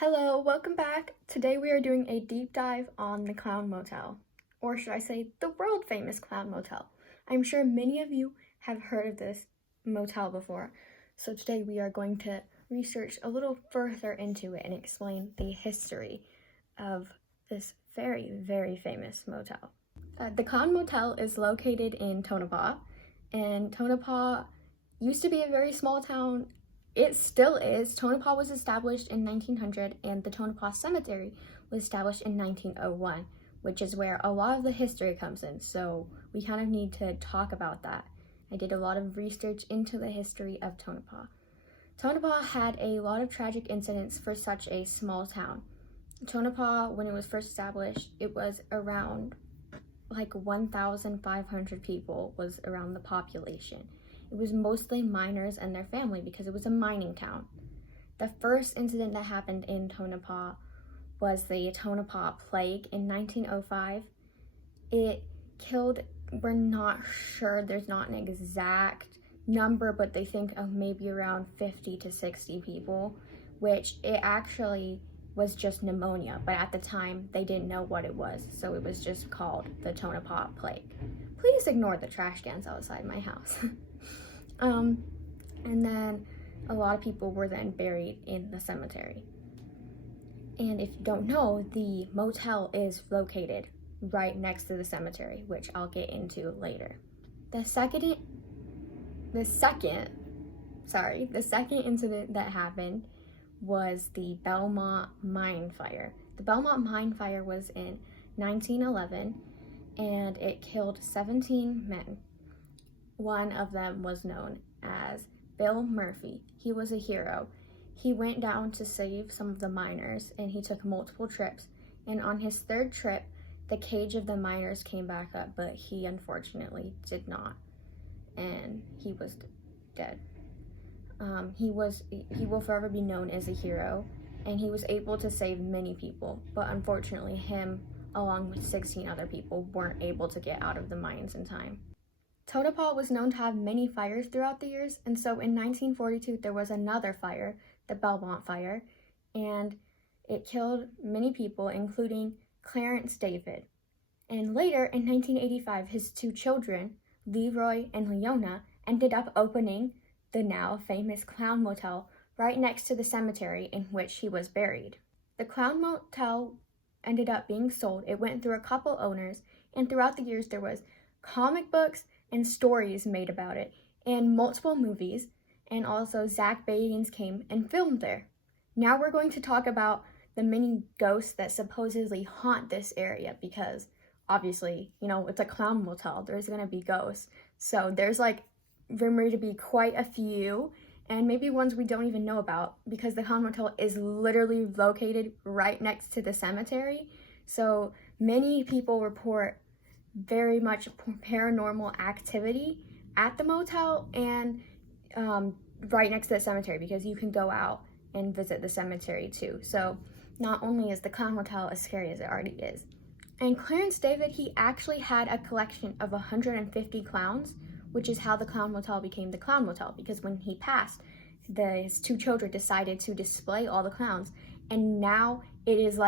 Hello, welcome back. Today we are doing a deep dive on the Clown Motel, or should I say the world famous Clown Motel. I'm sure many of you have heard of this motel before, so today we are going to research a little further into it and explain the history of this very, very famous motel. The Clown Motel is located in Tonopah, and Tonopah used to be a very small town. It still is. Tonopah was established in 1900, and the Tonopah Cemetery was established in 1901, which is where a lot of the history comes in, so we kind of need to talk about that. I did a lot of research into the history of Tonopah. Tonopah had a lot of tragic incidents for such a small town. Tonopah, when it was first established, it was around 1,500 people was around the population. It was mostly miners and their family because it was a mining town. The first incident that happened in Tonopah was the Tonopah Plague in 1905. It killed, we're not sure, there's not an exact number, but they think of maybe around 50 to 60 people, which it actually was just pneumonia, but at the time they didn't know what it was, so it was just called the Tonopah Plague. Please ignore the trash cans outside my house. And then a lot of people were then buried in the cemetery. And if you don't know, the motel is located right next to the cemetery, which I'll get into later. The second incident that happened was the Belmont Mine Fire. The Belmont Mine Fire was in 1911, and it killed 17 men. One of them was known as Bill Murphy. He was a hero. He went down to save some of the miners, and he took multiple trips. And on his third trip, the cage of the miners came back up, but he unfortunately did not. And he was dead. He will forever be known as a hero, and he was able to save many people, but unfortunately him, along with 16 other people, weren't able to get out of the mines in time. Tonopah was known to have many fires throughout the years, and so in 1942 there was another fire, the Belmont Fire, and it killed many people, including Clarence David. And later, in 1985, his two children, Leroy and Leona, ended up opening the now famous Clown Motel right next to the cemetery in which he was buried. The Clown Motel ended up being sold. It went through a couple owners, and throughout the years there was comic books and stories made about it, and multiple movies, and also Zach Bagans came and filmed there. Now we're going to talk about the many ghosts that supposedly haunt this area, because obviously, it's a clown motel, there's gonna be ghosts. So there's rumored to be quite a few, and maybe ones we don't even know about, because the Clown Motel is literally located right next to the cemetery. So many people report very much paranormal activity at the motel and right next to the cemetery, because you can go out and visit the cemetery too. So not only is the Clown Motel as scary as it already is. And Clarence David, he actually had a collection of 150 clowns, which is how the Clown Motel became the Clown Motel, because when he passed, his two children decided to display all the clowns, and now it is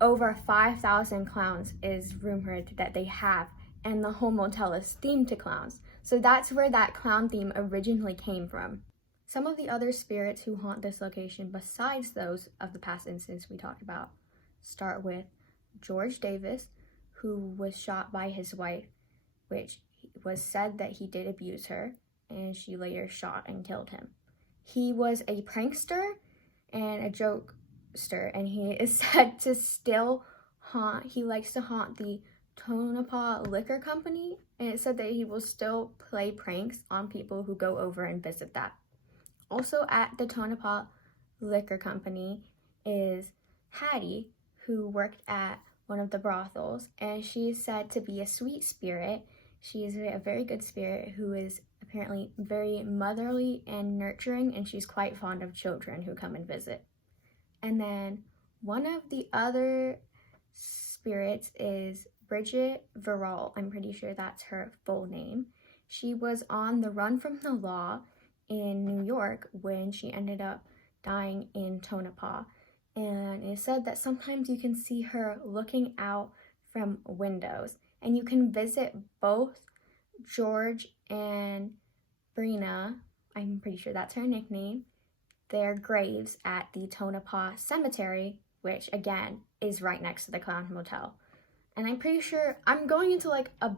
over 5,000 clowns is rumored that they have, and the whole motel is themed to clowns. So that's where that clown theme originally came from. Some of the other spirits who haunt this location, besides those of the past incidents we talked about, start with George Davis, who was shot by his wife, which was said that he did abuse her, and she later shot and killed him. He was a prankster and a jokester, and he is said to still he likes to haunt the Tonopah Liquor Company, and it said that he will still play pranks on people who go over and visit that. Also at the Tonopah Liquor Company is Hattie, who worked at one of the brothels, and she is said to be a sweet spirit. She is a very good spirit who is apparently very motherly and nurturing, and she's quite fond of children who come and visit. And then one of the other spirits is Bridget Verrall. I'm pretty sure that's her full name. She was on the run from the law in New York when she ended up dying in Tonopah. And it said that sometimes you can see her looking out from windows. And you can visit both George and Brina, I'm pretty sure that's her nickname, their graves at the Tonopah Cemetery, which again is right next to the Clown Motel. And I'm pretty sure I'm going into like a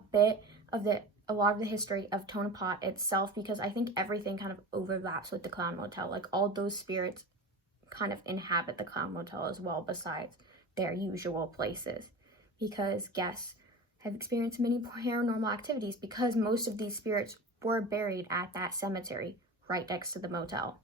lot of the history of Tonopah itself, because I think everything kind of overlaps with the Clown Motel. Like all those spirits kind of inhabit the Clown Motel as well, besides their usual places, because guests have experienced many paranormal activities because most of these spirits were buried at that cemetery right next to the motel.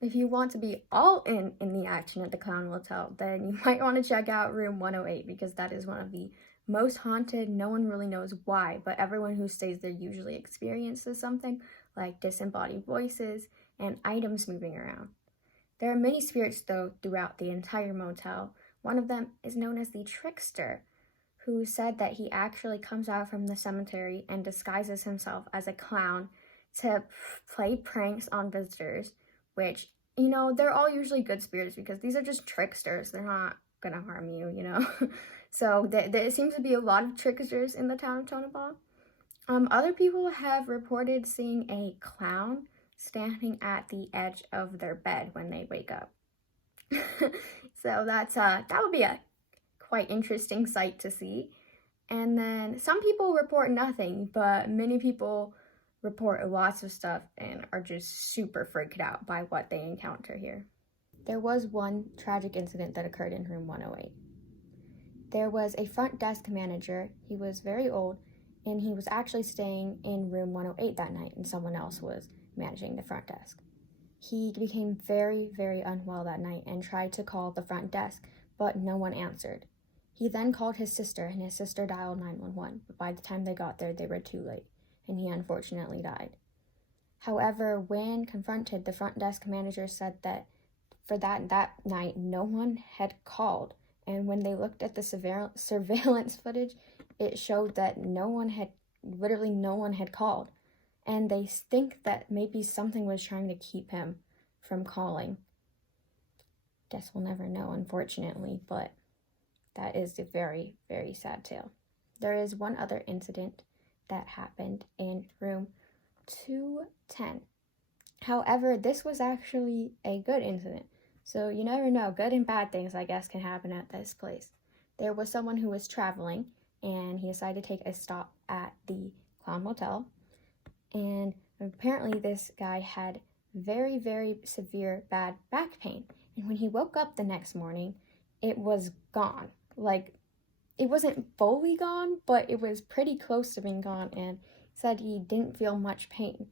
If you want to be all in the action at the Clown Motel, then you might want to check out room 108, because that is one of the most haunted. No one really knows why, but everyone who stays there usually experiences something like disembodied voices and items moving around. There are many spirits, though, throughout the entire motel. One of them is known as the Trickster, who said that he actually comes out from the cemetery and disguises himself as a clown to play pranks on visitors, which, you know, they're all usually good spirits because these are just tricksters. They're not gonna harm you, you know? So there seems to be a lot of tricksters in the town of Tonopah. Other people have reported seeing a clown standing at the edge of their bed when they wake up. So that would be a quite interesting sight to see. And then some people report nothing, but many people report lots of stuff and are just super freaked out by what they encounter here. There was one tragic incident that occurred in room 108. There was a front desk manager. He was very old, and he was actually staying in room 108 that night, and someone else was managing the front desk. He became very, very unwell that night and tried to call the front desk, but no one answered. He then called his sister, and his sister dialed 911, but by the time they got there, they were too late, and he unfortunately died. However, when confronted, the front desk manager said that for that night, no one had called, and when they looked at the surveillance footage, it showed that no one had called, and they think that maybe something was trying to keep him from calling. Guess we'll never know, unfortunately, but that is a very, very sad tale. There is one other incident that happened in room 210. However, this was actually a good incident. So you never know, good and bad things, I guess, can happen at this place. There was someone who was traveling, and he decided to take a stop at the Clown Motel. And apparently this guy had very, very severe bad back pain. And when he woke up the next morning, it was gone. Like, it wasn't fully gone, but it was pretty close to being gone, and said he didn't feel much pain.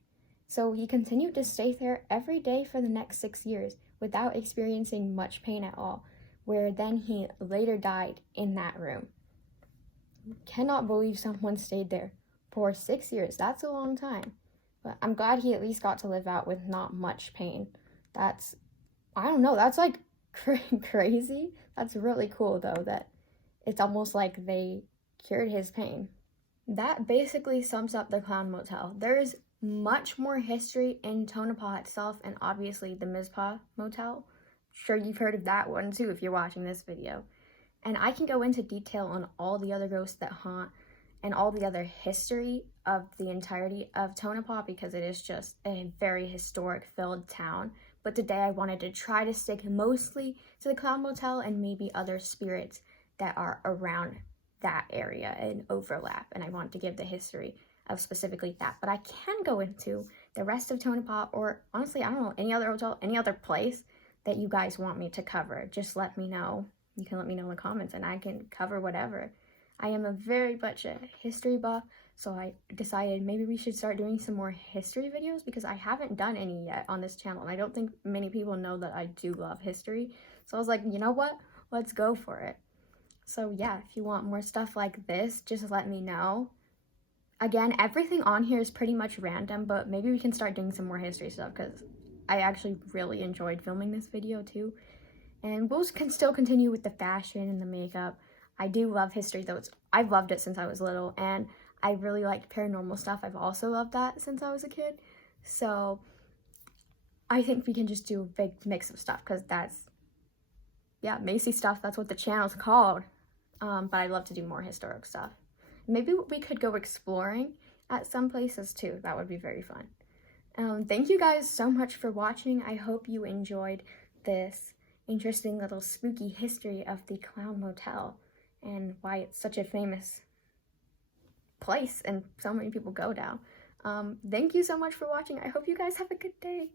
So he continued to stay there every day for the next 6 years without experiencing much pain at all, where then he later died in that room. Cannot believe someone stayed there for 6 years. That's a long time. But I'm glad he at least got to live out with not much pain. That's like crazy. That's really cool, though, that it's almost like they cured his pain. That basically sums up the Clown Motel. There's much more history in Tonopah itself, and obviously the Mizpah Motel. Sure, you've heard of that one too if you're watching this video. And I can go into detail on all the other ghosts that haunt and all the other history of the entirety of Tonopah, because it is just a very historic filled town. But today I wanted to try to stick mostly to the Clown Motel and maybe other spirits that are around that area and overlap. And I want to give the history of specifically that. But I can go into the rest of Tonopah, or honestly, I don't know, any other hotel, any other place that you guys want me to cover. Just let me know. You can let me know in the comments and I can cover whatever. I am a very much a history buff, so I decided maybe we should start doing some more history videos, because I haven't done any yet on this channel, and I don't think many people know that I do love history. So I was like, you know what? Let's go for it. So yeah, if you want more stuff like this, just let me know. Again, everything on here is pretty much random, but maybe we can start doing some more history stuff, because I actually really enjoyed filming this video too. And we'll still continue with the fashion and the makeup. I do love history, though. I've loved it since I was little, and I really liked paranormal stuff. I've also loved that since I was a kid. So I think we can just do a big mix of stuff, because yeah, Macy stuff. That's what the channel's called. But I'd love to do more historic stuff. Maybe we could go exploring at some places too. That would be very fun. Thank you guys so much for watching. I hope you enjoyed this interesting little spooky history of the Clown Motel and why it's such a famous place and so many people go now. Thank you so much for watching. I hope you guys have a good day.